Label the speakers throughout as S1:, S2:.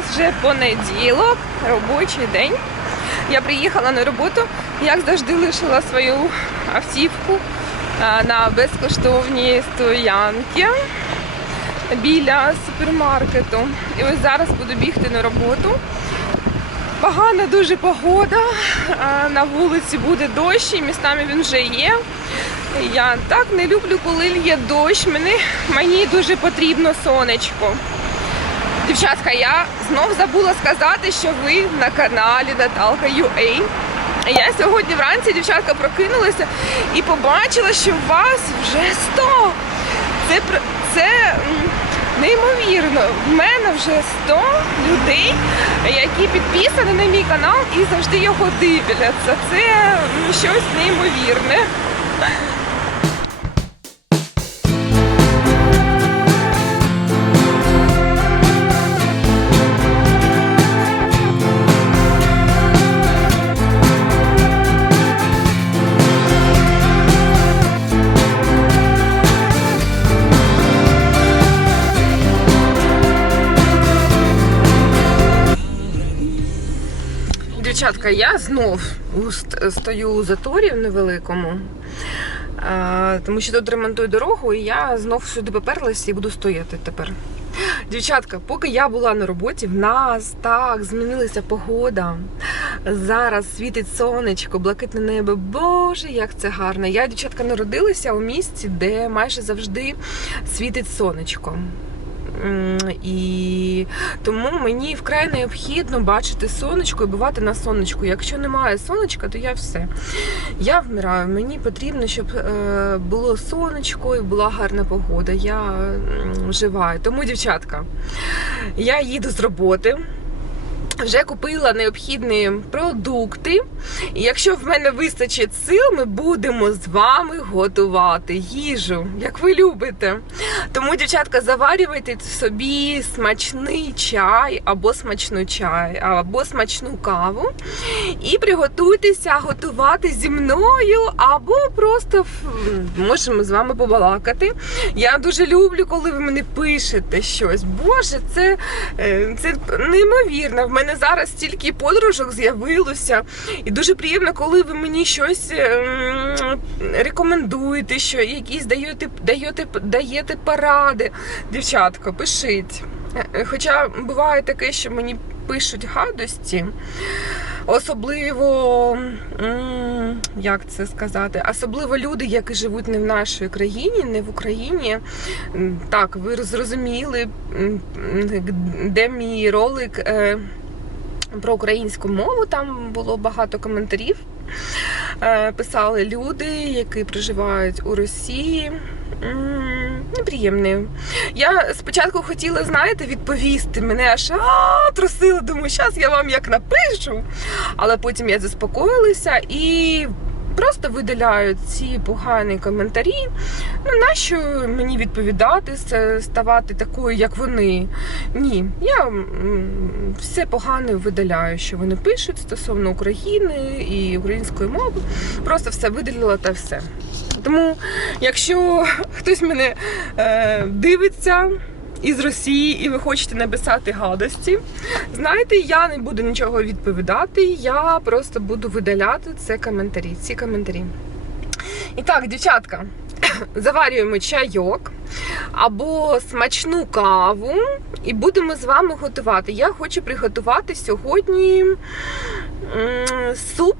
S1: нас вже понеділок, робочий день. Я приїхала на роботу, як завжди лишила свою автівку на безкоштовній стоянці біля супермаркету. І ось зараз буду бігти на роботу. Погана дуже погода. На вулиці буде дощ, і містами він вже є. Я так не люблю, коли є дощ. Мені, мені дуже потрібно сонечко. Дівчатка, я знов забула сказати, що ви на каналі Наталка UA. Я сьогодні вранці, дівчатка, прокинулася і побачила, що вас вже 100. Це, це неймовірно. В мене вже 100 людей, які підписані на мій канал і завжди його дивляться. Це щось неймовірне. Дівчатка, я знов стою у заторі в невеликому, тому що тут ремонтують дорогу, і я знов сюди поперлася і буду стояти тепер. Дівчатка, поки я була на роботі, в нас так змінилася погода. Зараз світить сонечко, блакитне небо. Боже, як це гарно. Я, дівчатка, народилася у місці, де майже завжди світить сонечко. І тому мені вкрай необхідно бачити сонечко і бувати на сонечку. Якщо немає сонечка, то я все. Я вмираю. Мені потрібно, щоб е, було сонечко і була гарна погода. Я вживаю. Тому, дівчатка, я їду з роботи. Вже купила необхідні продукти. І якщо в мене вистачить сил, ми будемо з вами готувати їжу, як ви любите. Тому, дівчатка, заварюйте собі смачний чай або смачну чай, або смачну каву. І приготуйтеся готувати зі мною, або просто можемо з вами побалакати. Я дуже люблю, коли ви мені пишете щось. Боже, це, е, це неймовірно. В мене зараз стільки подружок з'явилося. І дуже приємно, коли ви мені щось ем, рекомендуєте, що якісь даєте, даєте, даєте поради. Дівчатка, пишіть. Е, Хоча буває таке, що мені пишуть гадості. Особливо, як це сказати, особливо люди, які живуть не в нашій країні, не в Україні. Так, ви зрозуміли, де мій ролик е, про українську мову. Там було багато коментарів. Е, Писали люди, які проживають у Росії. Неприємне. Я спочатку хотіла, знаєте, відповісти. Мене аж а, трусило, думаю, зараз я вам як напишу. Але потім я заспокоїлася і просто видаляю ці погані коментарі. Ну, нащо мені відповідати, ставати такою, як вони? Ні, я все погане видаляю, що вони пишуть стосовно України і української мови. Просто все видалила та все. Тому, якщо хтось мене е, дивиться із Росії і ви хочете написати гадості, знаєте, я не буду нічого відповідати, я просто буду видаляти це коментарі, ці коментарі. І так, дівчатка, заварюємо чайок або смачну каву, і будемо з вами готувати. Я хочу приготувати сьогодні суп.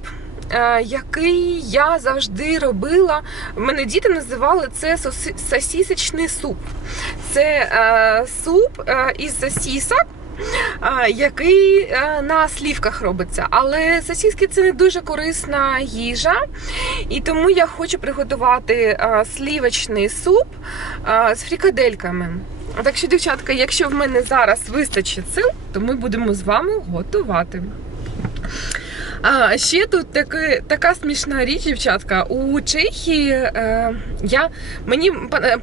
S1: Е, Який я завжди робила. Мене діти називали це сосісочний суп. Це е, суп е, із сосісок, який на слівках робиться. Але сосіски це не дуже корисна їжа. І тому я хочу приготувати слівочний суп з фрікадельками. Так що, дівчатка, якщо в мене зараз вистачить сил, то ми будемо з вами готувати. А ще тут таки, така смішна річ, дівчатка. У Чехії е, я мені е,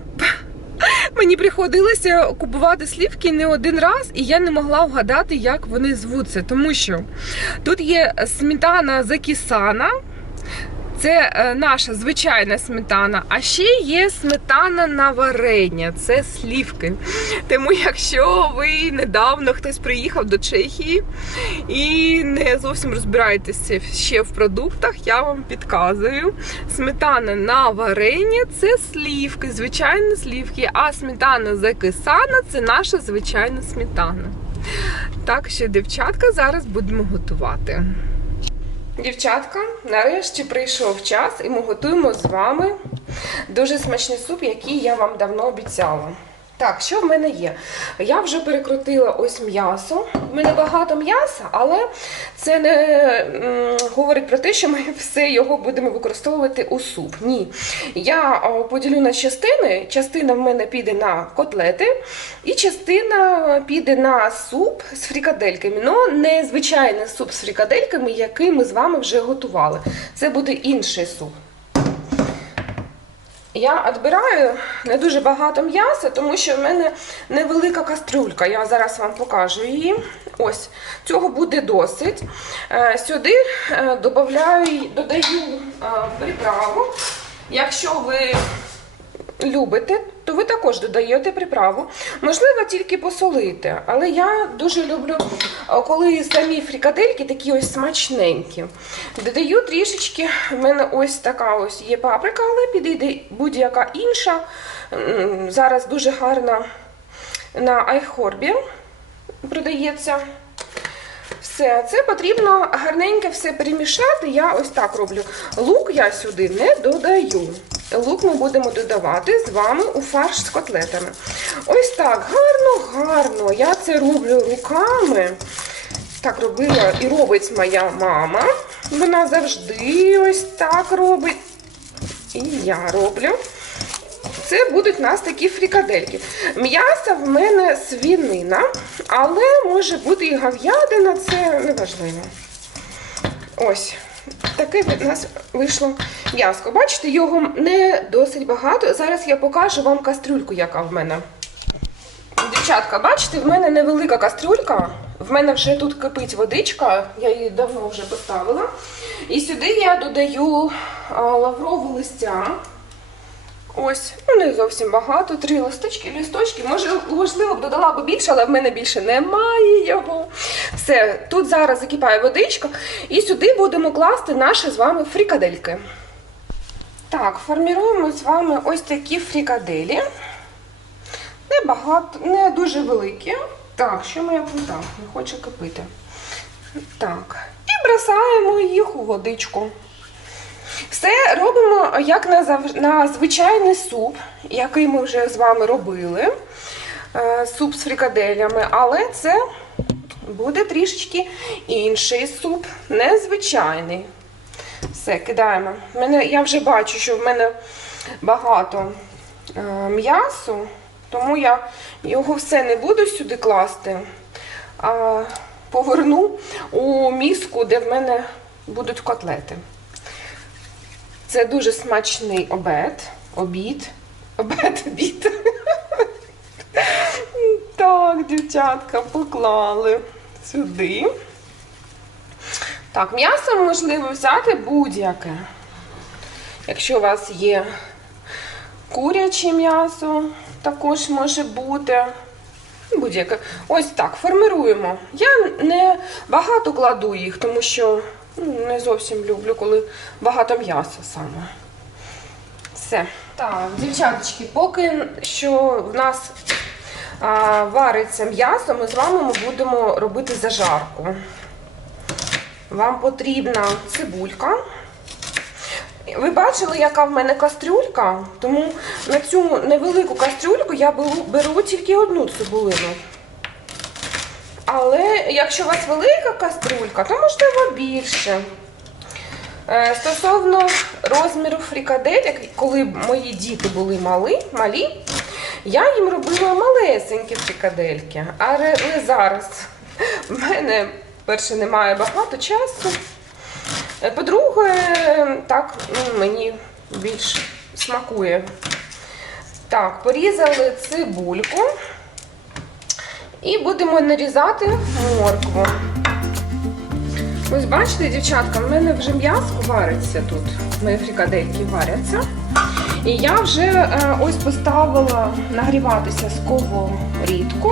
S1: Мені приходилося купувати слівки не один раз, і я не могла вгадати, як вони звуться. Тому що тут є сметана закісана, Це е, наша звичайна сметана. А ще є сметана на варення. Це слівки. Тому, якщо ви недавно хтось приїхав до Чехії і не зовсім розбираєтеся ще в продуктах, я вам підказую. Сметана на варення це слівки, звичайні слівки, а сметана закисана це наша звичайна сметана. Так що, дівчатка, зараз будемо готувати. Дівчатка, нарешті прийшов час, і ми готуємо з вами дуже смачний суп, який я вам давно обіцяла. Так, що в мене є? Я вже перекрутила ось м'ясо. В мене багато м'яса, але це не говорить про те, що ми все його будемо використовувати у суп. Ні. Я поділю на частини. Частина в мене піде на котлети, і частина піде на суп з фрікадельками. Ну, не звичайний суп з фрікадельками, який ми з вами вже готували. Це буде інший суп. Я відбираю не дуже багато м'яса, тому що в мене невелика кастрюлька. Я зараз вам покажу її. Ось, цього буде досить. Е, Сюди е, додаю, е, приправу. Якщо ви любите, то ви також додаєте приправу. Можливо, тільки посолити. Але я дуже люблю, коли самі фрікадельки такі ось смачненькі. Додаю трішечки, в мене ось така ось є паприка, але підійде будь-яка інша. Зараз дуже гарна на айхорбі продається. Все, це потрібно гарненько все перемішати. Я ось так роблю. Лук я сюди не додаю. Лук ми будемо додавати з вами у фарш з котлетами. Ось так, гарно, гарно. Я це роблю руками. Так робила і робить моя мама. Вона завжди ось так робить. І я роблю. Це будуть у нас такі фрікадельки. М'ясо в мене свінина, але може бути і говядина, це неважливо. Ось. Таке в нас вийшло м'яско. Бачите, його не досить багато. Зараз я покажу вам кастрюльку, яка в мене. Дівчатка, бачите, в мене невелика кастрюлька. В мене вже тут кипить водичка, я її давно вже поставила. І сюди я додаю лаврову листя. Ось, ну не зовсім багато, три листочки, листочки. Може, можливо, б додала б більше, але в мене більше немає його. Все, тут зараз закипає водичка, і сюди будемо класти наші з вами фрікадельки. Так, форміруємо з вами ось такі фрікаделі. Не багато, не дуже великі. Так, що моя плита? Не хоче кипити. Так. І бросаємо їх у водичку. Все робимо як на, зав- на звичайний суп, який ми вже з вами робили. Е, Суп з фрикаделями, але це буде трішечки інший суп, незвичайний. Все, кидаємо. Мене, я вже бачу, що в мене багато е, м'ясу, тому я його все не буду сюди класти, а поверну у міску, де в мене будуть котлети. Це дуже смачний обед. Обід. Обед, обід. Так, дівчатка, поклали сюди. Так, м'ясо можливо взяти будь-яке. Якщо у вас є куряче м'ясо, також може бути. Будь-яке. Ось так, формируємо. Я не багато кладу їх, тому що не зовсім люблю, коли багато м'яса саме. Все. Так, дівчаточки, поки що в нас а, вариться м'ясо, ми з вами ми будемо робити зажарку. Вам потрібна цибулька. Ви бачили, яка в мене кастрюлька, тому на цю невелику кастрюльку я беру тільки одну цибулину. Але якщо у вас велика кастрюлька, то можливо більше. Е, Стосовно розміру фрикаделек, коли мої діти були мали, малі, я їм робила малесенькі фрикадельки. Але зараз в мене, перше, немає багато часу. Е, По-друге, так ну, мені більш смакує. Так, порізали цибульку і будемо нарізати моркву. Ось бачите, дівчатка, в мене вже м'ясо вариться тут. Мої фрикадельки варяться. І я вже е, ось поставила нагріватися сковорідку.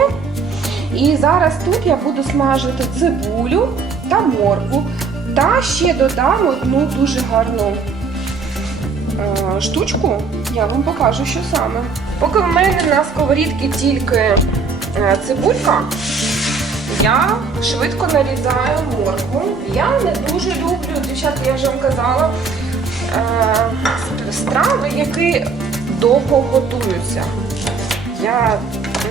S1: І зараз тут я буду смажити цибулю та моркву. Та ще додам одну дуже гарну е, штучку. Я вам покажу, що саме. Поки в мене на сковорідці тільки цибулька, я швидко нарізаю моркву. Я не дуже люблю, дівчата, я вже вам казала, е, страви, які довго готуються. Я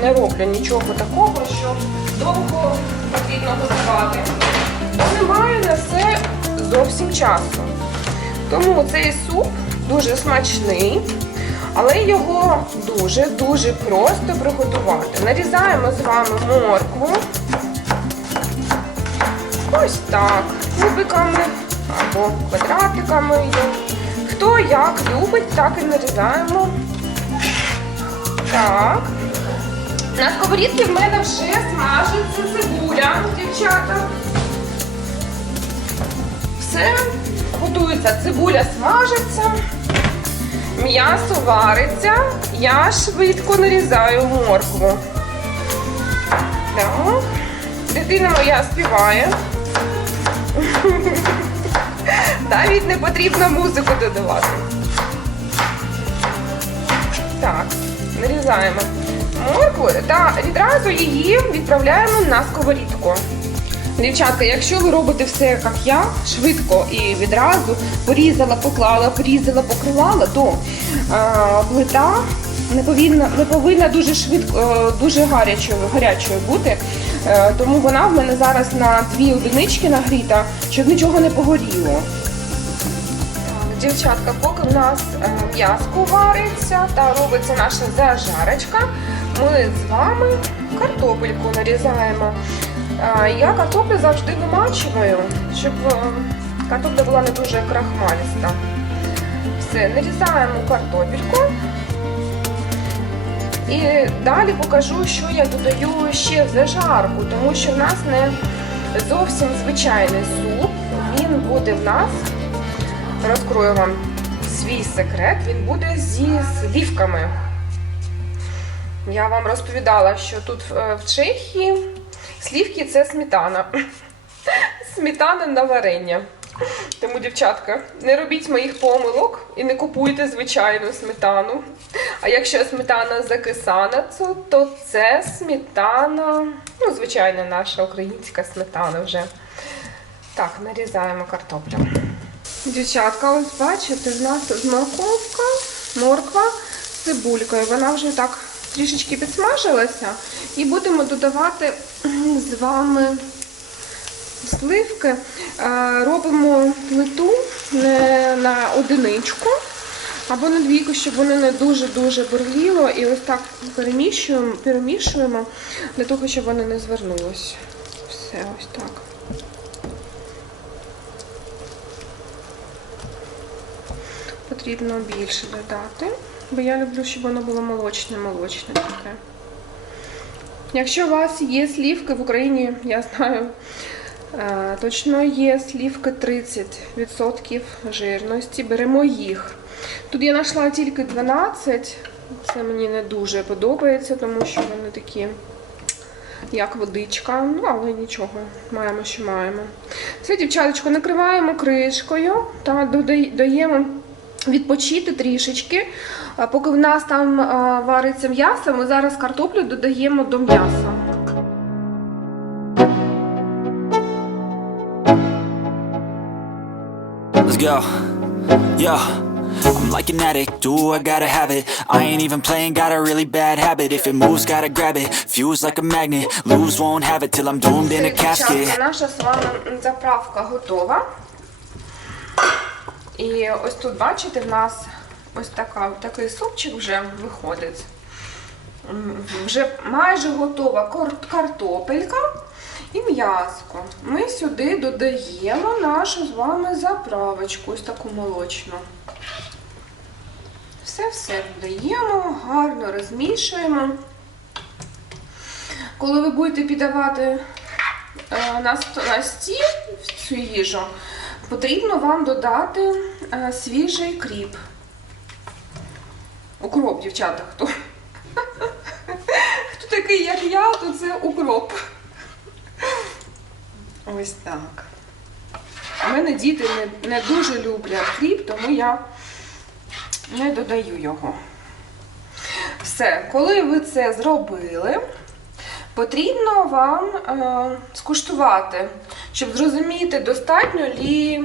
S1: не роблю нічого такого, що довго потрібно готувати. Немає на це зовсім часу. Тому цей суп дуже смачний, але його дуже-дуже просто приготувати. Нарізаємо з вами моркву. Ось так, кубиками або квадратиками. Хто як любить, так і нарізаємо. Так. На сковорідці в мене вже смажиться цибуля, дівчата. Все, готується, цибуля смажиться, м'ясо вариться, я швидко нарізаю моркву. Так. Дитина моя співає. Навіть не потрібно музику додавати. Так, нарізаємо моркву та відразу її відправляємо на сковорідку. Дівчатка, якщо ви робите все як я, швидко і відразу порізала, поклала, порізала, покривала, то а, плита не повинна, не повинна дуже швидко, е, дуже гарячою, гарячою бути. Е, Тому вона в мене зараз на дві одинички нагріта, щоб нічого не погоріло. Дівчатка, поки в нас е, м'яско вариться та робиться наша зажарочка, ми з вами картопельку нарізаємо. Я картоплю завжди вимачую, щоб е, картопля була не дуже крахмаліста. Все, нарізаємо картопельку. І далі покажу, що я додаю ще в зажарку, тому що в нас не зовсім звичайний суп. Він буде в нас, розкрою вам свій секрет, він буде зі слівками. Я вам розповідала, що тут е, в Чехії слівки це сметана. Сметана на варення. Тому, дівчатка, не робіть моїх помилок і не купуйте звичайну сметану. А якщо сметана закисана, то, це сметана, ну, звичайна наша українська сметана вже. Так, нарізаємо картоплю. Дівчатка, ось бачите, в нас морковка, морква з цибулькою. Вона вже так трішечки підсмажилася. І будемо додавати з вами сливки. Робимо плиту на одиничку або на двійку, щоб воно не дуже-дуже бурліло. І ось так перемішуємо, перемішуємо для того, щоб воно не звернулося. Все ось так. Потрібно більше додати, бо я люблю, щоб воно було молочне-молочне таке. Якщо у вас є слівки в Україні, я знаю, е, точно є слівки 30% жирності. Беремо їх. Тут я знайшла тільки 12. Це мені не дуже подобається, тому що вони такі, як водичка. Ну, але нічого, маємо, що маємо. Це, дівчаточко, накриваємо кришкою та додай- даємо відпочити трішечки. Поки в нас там вариться м'ясо, ми зараз картоплю додаємо до м'яса.
S2: Let's go. Yo. I'm like an addict, do I gotta have it I ain't even playing, got a really bad habit If it moves, gotta grab it, fuse like a magnet Lose, won't have it till I'm doomed in a casket
S1: наша з вами заправка готова. І ось тут, бачите, в нас ось така, такий супчик вже виходить. Вже майже готова картопелька і м'яско. Ми сюди додаємо нашу з вами заправочку, ось таку молочну. Все-все додаємо, гарно розмішуємо. Коли ви будете підавати е, на, стіл цю їжу, потрібно вам додати е, свіжий кріп. Укроп, дівчата, хто? Хто такий, як я, то це укроп. Ось так. У мене діти не, не дуже люблять кріп, тому я не додаю його. Все, коли ви це зробили, потрібно вам е, скуштувати, щоб зрозуміти, достатньо лі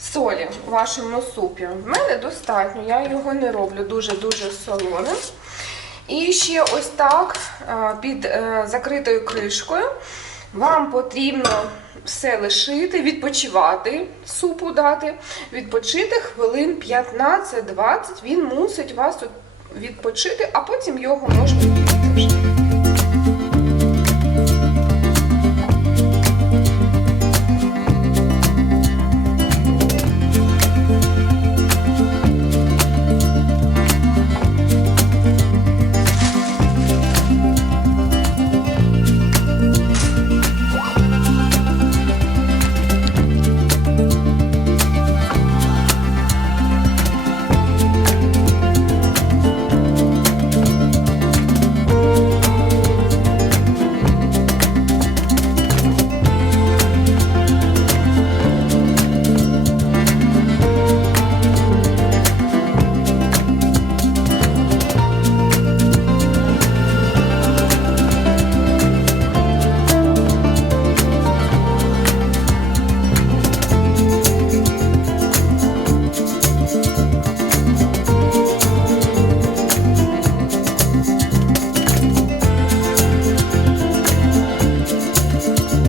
S1: солі у вашому супі. В мене достатньо, я його не роблю дуже-дуже солоним. І ще ось так е, під е, закритою кришкою вам потрібно все лишити, відпочивати, супу дати, відпочити хвилин 15-20. Він мусить вас тут відпочити, а потім його можна їсти.